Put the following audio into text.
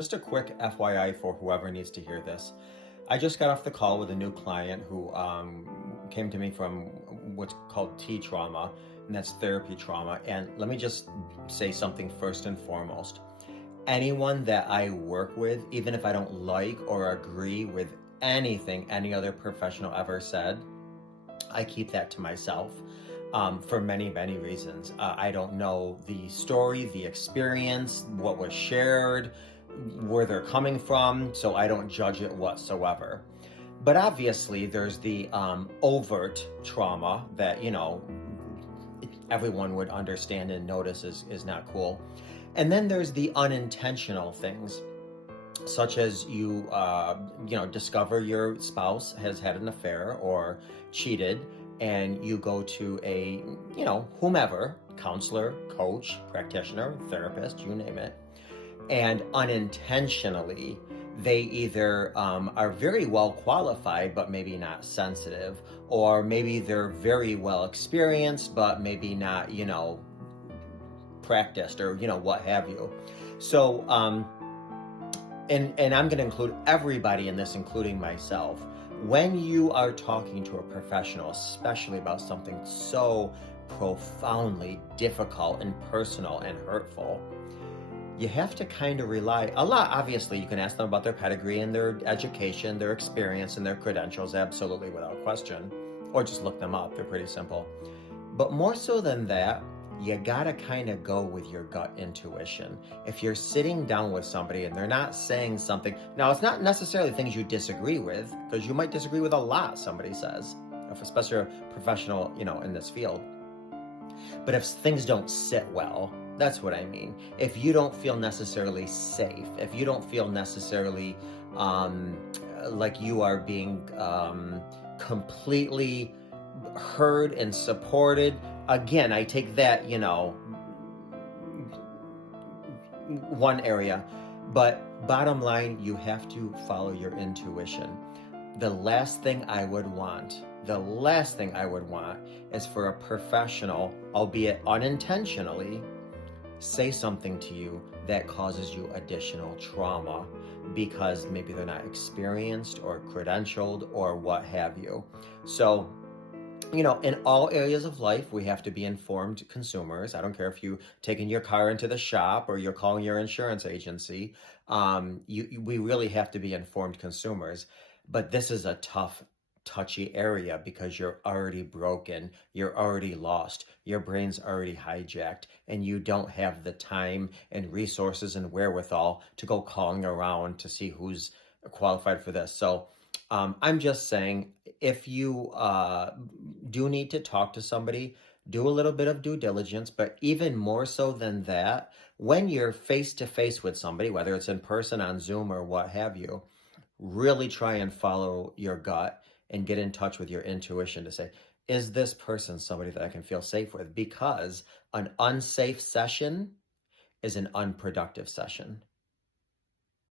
Just a quick FYI for whoever needs to hear this. I just got off the call with a new client who came to me from what's called T-trauma, and that's therapy trauma. And let me just say something first and foremost. Anyone that I work with, even if I don't like or agree with anything any other professional ever said, I keep that to myself for many, many reasons. I don't know the story, the experience, what was shared, where they're coming from, so I don't judge it whatsoever. But obviously, there's the overt trauma that, everyone would understand and notice is not cool. And then there's the unintentional things, such as discover your spouse has had an affair or cheated, and you go to a, whomever, counselor, coach, practitioner, therapist, you name it, and unintentionally they either are very well qualified but maybe not sensitive, or maybe they're very well experienced but maybe not, practiced, or what have you. So and I'm going to include everybody in this, including myself. When you are talking to a professional, especially about something so profoundly difficult and personal and hurtful, you have to kind of rely a lot. Obviously, you can ask them about their pedigree and their education, their experience, and their credentials, absolutely, without question, or just look them up. They're pretty simple. But more so than that, you gotta kind of go with your gut intuition. If you're sitting down with somebody and they're not saying something, now it's not necessarily things you disagree with, because you might disagree with a lot somebody says, especially a professional, in this field. But if things don't sit well, that's what I mean. If you don't feel necessarily safe, if you don't feel necessarily like you are being completely heard and supported, again, I take that, one area. But bottom line, you have to follow your intuition. The last thing I would want is for a professional, albeit unintentionally, say something to you that causes you additional trauma because maybe they're not experienced or credentialed or what have you. So, in all areas of life, we have to be informed consumers. I don't care if you taking your car into the shop or you're calling your insurance agency. We really have to be informed consumers. But this is a tough, touchy area because you're already broken, you're already lost, your brain's already hijacked, and you don't have the time and resources and wherewithal to go calling around to see who's qualified for this. So I'm just saying, if you do need to talk to somebody, do a little bit of due diligence, but even more so than that, when you're face to face with somebody, whether it's in person, on Zoom, or what have you, really try and follow your gut and get in touch with your intuition to say, is this person somebody that I can feel safe with? Because an unsafe session is an unproductive session.